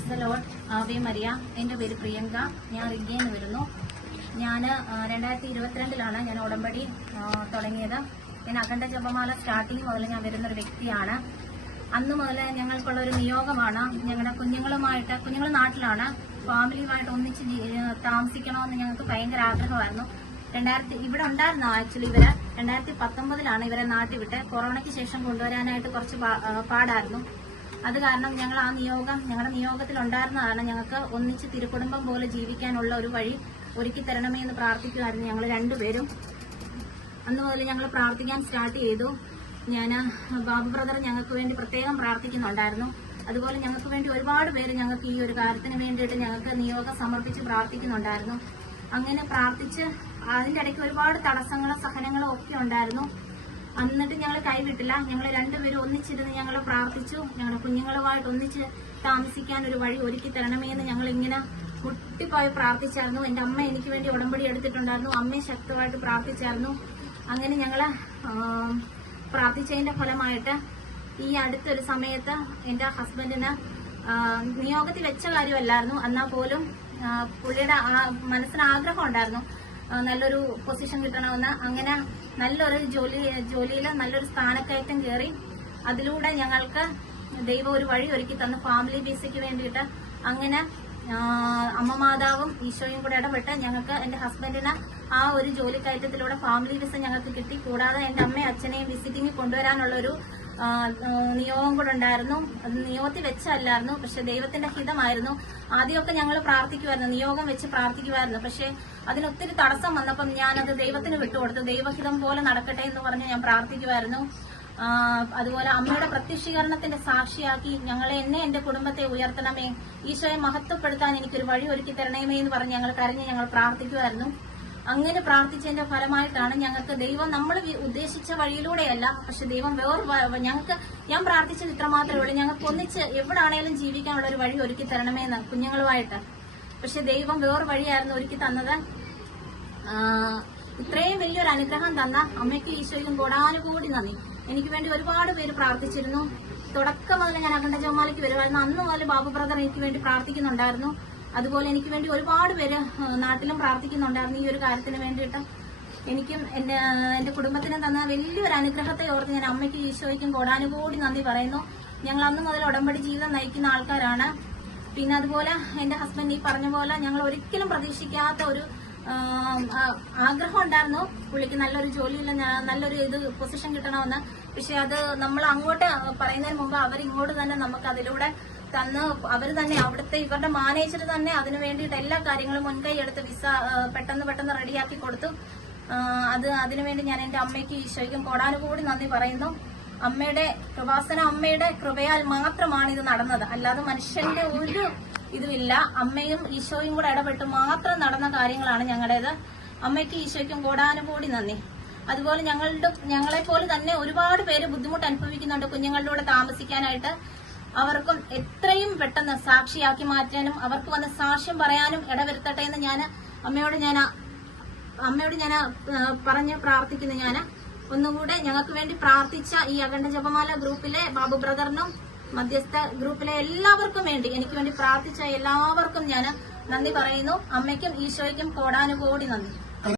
Praise the Lord. Ave Maria. എൻ്റെ പേര് പ്രിയങ്ക. ഞാൻ റിഗ്ഗയിൽ നിന്ന് വരുന്നു. ഞാൻ 2022 ഞാൻ ഉടമ്പടി തുടങ്ങിയത്. ഞാൻ അഖണ്ഡ ജപമാല സ്റ്റാർട്ടിങ് മുതൽ ഞാൻ വരുന്നൊരു വ്യക്തിയാണ്. അന്ന് മുതൽ ഞങ്ങൾക്കുള്ള ഒരു നിയോഗമാണ്. ഞങ്ങളുടെ കുഞ്ഞുങ്ങൾ നാട്ടിലാണ്, ഫാമിലിയുമായിട്ട് ഒന്നിച്ച് താമസിക്കണമെന്ന് ഞങ്ങൾക്ക് ഭയങ്കര ആഗ്രഹമായിരുന്നു. ഇവിടെ ഉണ്ടായിരുന്നു. ആക്ച്വലി ഇവരെ 2019 ഇവരെ നാട്ടിൽ വിട്ട്. കൊറോണയ്ക്ക് ശേഷം കൊണ്ടുവരാനായിട്ട് കുറച്ച് പാടായിരുന്നു. അത് കാരണം ഞങ്ങൾ ഞങ്ങളുടെ നിയോഗത്തിൽ ഉണ്ടായിരുന്നതാണ് ഞങ്ങൾക്ക് ഒന്നിച്ച് തിരുക്കുടുംബം പോലെ ജീവിക്കാനുള്ള ഒരു വഴി ഒരുക്കി തരണമേ എന്ന് പ്രാർത്ഥിക്കുമായിരുന്നു ഞങ്ങൾ രണ്ടുപേരും. അന്ന് മുതൽ ഞങ്ങൾ പ്രാർത്ഥിക്കാൻ സ്റ്റാർട്ട് ചെയ്തു. ബാബു ബ്രദർ ഞങ്ങൾക്ക് വേണ്ടി പ്രത്യേകം പ്രാർത്ഥിക്കുന്നുണ്ടായിരുന്നു. അതുപോലെ ഞങ്ങൾക്ക് വേണ്ടി ഒരുപാട് പേര് ഞങ്ങൾക്ക് ഈ ഒരു കാര്യത്തിന് വേണ്ടിയിട്ട് ഞങ്ങൾക്ക് നിയോഗം സമർപ്പിച്ച് പ്രാർത്ഥിക്കുന്നുണ്ടായിരുന്നു. അങ്ങനെ പ്രാർത്ഥിച്ച് അതിന്റെ ഇടയ്ക്ക് ഒരുപാട് തടസ്സങ്ങളും സഹനങ്ങളും ഒക്കെ ഉണ്ടായിരുന്നു. എന്നിട്ട് ഞങ്ങൾ കൈവിട്ടില്ല. ഞങ്ങൾ രണ്ടുപേരും ഒന്നിച്ചിരുന്ന് ഞങ്ങൾ പ്രാർത്ഥിച്ചു. ഞങ്ങളുടെ കുഞ്ഞുങ്ങളുമായിട്ട് ഒന്നിച്ച് താമസിക്കാൻ ഒരു വഴി ഒരുക്കി തരണമേ എന്ന് ഞങ്ങൾ ഇങ്ങനെ കുട്ടിപ്പോയി പ്രാർത്ഥിച്ചായിരുന്നു. എൻ്റെ അമ്മ എനിക്ക് വേണ്ടി ഉടമ്പടി എടുത്തിട്ടുണ്ടായിരുന്നു. അമ്മയെ ശക്തമായിട്ട് പ്രാർത്ഥിച്ചായിരുന്നു. അങ്ങനെ ഞങ്ങൾ പ്രാർത്ഥിച്ചതിന്റെ ഫലമായിട്ട് ഈ അടുത്തൊരു സമയത്ത് എൻ്റെ ഹസ്ബൻഡിന് നിയോഗത്തിൽ വെച്ച കാര്യമല്ലായിരുന്നു. എന്നാൽ പോലും പുള്ളിയുടെ മനസ്സിന് ആഗ്രഹം ഉണ്ടായിരുന്നു നല്ലൊരു പൊസിഷൻ കിട്ടണമെന്ന്. അങ്ങനെ നല്ലൊരു ജോലിയിൽ നല്ലൊരു സ്ഥാനക്കയറ്റം കയറി. അതിലൂടെ ഞങ്ങൾക്ക് ദൈവം ഒരു വഴി ഒരുക്കി തന്നു ഫാമിലി വിസയ്ക്ക് വേണ്ടിയിട്ട്. അങ്ങനെ അമ്മ മാതാവും ഈശോയും കൂടെ ഇടപെട്ട് ഞങ്ങൾക്ക് എൻ്റെ ഹസ്ബൻഡിന് ആ ഒരു ജോലി കയറ്റത്തിലൂടെ ഫാമിലി വിസ ഞങ്ങൾക്ക് കിട്ടി. കൂടാതെ എൻ്റെ അമ്മയും അച്ഛനെയും വിസിറ്റിംഗ് കൊണ്ടുവരാനുള്ളൊരു നിയോഗം കൂടെ ഉണ്ടായിരുന്നു. അത് നിയോഗത്തിൽ വെച്ചല്ലായിരുന്നു, പക്ഷെ ദൈവത്തിന്റെ ഹിതമായിരുന്നു. ആദ്യമൊക്കെ ഞങ്ങൾ പ്രാർത്ഥിക്കുമായിരുന്നു, നിയോഗം വെച്ച് പ്രാർത്ഥിക്കുമായിരുന്നു. പക്ഷെ അതിനൊത്തിരി തടസ്സം വന്നപ്പം ഞാനത് ദൈവത്തിന് വിട്ടുകൊടുത്തു. ദൈവഹിതം പോലെ നടക്കട്ടെ എന്ന് പറഞ്ഞ് ഞാൻ പ്രാർത്ഥിക്കുമായിരുന്നു. അതുപോലെ അമ്മയുടെ പ്രത്യക്ഷീകരണത്തിന്റെ സാക്ഷിയാക്കി എന്നെ എന്റെ കുടുംബത്തെ ഉയർത്തണമേ, ഈശോയെ മഹത്വപ്പെടുത്താൻ എനിക്കൊരു വഴി ഒരുക്കി തരണമേ എന്ന് പറഞ്ഞ് ഞങ്ങൾ കരഞ്ഞ് ഞങ്ങൾ പ്രാർത്ഥിക്കുമായിരുന്നു. അങ്ങനെ പ്രാർത്ഥിച്ചതിന്റെ ഫലമായിട്ടാണ് ഞങ്ങൾക്ക് ദൈവം നമ്മൾ ഉദ്ദേശിച്ച വഴിയിലൂടെയല്ല, പക്ഷെ ദൈവം ഞാൻ പ്രാർത്ഥിച്ചത് ഇത്ര മാത്രമേ ഉള്ളൂ, ഞങ്ങൾക്ക് ഒന്നിച്ച് എവിടാണേലും ജീവിക്കാനുള്ള ഒരു വഴി ഒരുക്കി തരണമേന്ന് കുഞ്ഞുങ്ങളുമായിട്ട്. പക്ഷെ ദൈവം വേറെ വഴിയായിരുന്നു ഒരുക്കി തന്നത്. ഇത്രയും വലിയൊരു അനുഗ്രഹം തന്ന അമ്മയ്ക്കും ഈശോയ്ക്കും കോടാനുകൂടി നന്ദി. എനിക്ക് വേണ്ടി ഒരുപാട് പേര് പ്രാർത്ഥിച്ചിരുന്നു. തുടക്കം മുതൽ ഞാൻ അഖണ്ഡ ജപമാലയ്ക്ക് വരുമായിരുന്നു. അന്ന് മുതൽ ബാബു ബ്രദർ എനിക്ക് വേണ്ടി പ്രാർത്ഥിക്കുന്നുണ്ടായിരുന്നു. അതുപോലെ എനിക്ക് വേണ്ടി ഒരുപാട് പേര് നാട്ടിലും പ്രാർത്ഥിക്കുന്നുണ്ടായിരുന്നു ഈ ഒരു കാര്യത്തിന് വേണ്ടിയിട്ട്. എനിക്കും എന്റെ കുടുംബത്തിനും തന്ന വലിയൊരു അനുഗ്രഹത്തെ ഓർത്ത് ഞാൻ അമ്മയ്ക്കും ഈശോയ്ക്കും കോടാനുകൂടി നന്ദി പറയുന്നു. ഞങ്ങൾ അന്ന് മുതൽ ഉടമ്പടി ജീവിതം നയിക്കുന്ന ആൾക്കാരാണ്. പിന്നെ അതുപോലെ എന്റെ ഹസ്ബൻഡ് ഈ പറഞ്ഞ പോലെ ഞങ്ങൾ ഒരിക്കലും പ്രതീക്ഷിക്കാത്ത ഒരു ആഗ്രഹം ഉണ്ടായിരുന്നു. പുള്ളിക്ക് നല്ലൊരു ജോലിയില്ല, നല്ലൊരു പൊസിഷൻ കിട്ടണമെന്ന്. പക്ഷെ അത് നമ്മൾ അങ്ങോട്ട് പറയുന്നതിന് മുമ്പ് അവരിങ്ങോട്ട് തന്നെ നമുക്ക് അതിലൂടെ തന്ന് അവർ തന്നെ അവിടുത്തെ ഇവരുടെ മാനേജർ തന്നെ അതിനു വേണ്ടിയിട്ട് എല്ലാ കാര്യങ്ങളും മുൻകൈ എടുത്ത് വിസ പെട്ടെന്ന് റെഡിയാക്കി കൊടുത്തു. അതിനുവേണ്ടി ഞാൻ എന്റെ അമ്മയ്ക്കും ഈശോയ്ക്കും കോടാനുകൂടി നന്ദി പറയുന്നു. അമ്മയുടെ കൃപയാൽ മാത്രമാണ് ഇത് നടന്നത്, അല്ലാതെ മനുഷ്യന്റെ ഒരു ഇതുമില്ല. അമ്മയും ഈശോയും കൂടെ ഇടപെട്ട് മാത്രം നടന്ന കാര്യങ്ങളാണ് ഞങ്ങളുടേത്. അമ്മയ്ക്കും ഈശോയ്ക്കും കോടാനുകൂടി നന്ദി. അതുപോലെ ഞങ്ങളെ പോലെ തന്നെ ഒരുപാട് പേര് ബുദ്ധിമുട്ട് അനുഭവിക്കുന്നുണ്ട് കുഞ്ഞുങ്ങളുടെ കൂടെ താമസിക്കാനായിട്ട്. അവർക്കും എത്രയും പെട്ടെന്ന് സാക്ഷിയാക്കി മാറ്റാനും അവർക്ക് വന്ന് സാക്ഷ്യം പറയാനും ഇടവരുത്തട്ടെ എന്ന് അമ്മയോട് ഞാൻ പറഞ്ഞ് പ്രാർത്ഥിക്കുന്നു. ഞാൻ ഒന്നുകൂടെ ഞങ്ങൾക്ക് വേണ്ടി പ്രാർത്ഥിച്ച ഈ അഖണ്ഡ ജപമാല ഗ്രൂപ്പിലെ ബാബു ബ്രദറിനും മധ്യസ്ഥ ഗ്രൂപ്പിലെ എല്ലാവർക്കും വേണ്ടി എനിക്ക് വേണ്ടി പ്രാർത്ഥിച്ച എല്ലാവർക്കും ഞാൻ നന്ദി പറയുന്നു. അമ്മയ്ക്കും ഈശോയ്ക്കും കോടാനുകോടി നന്ദി.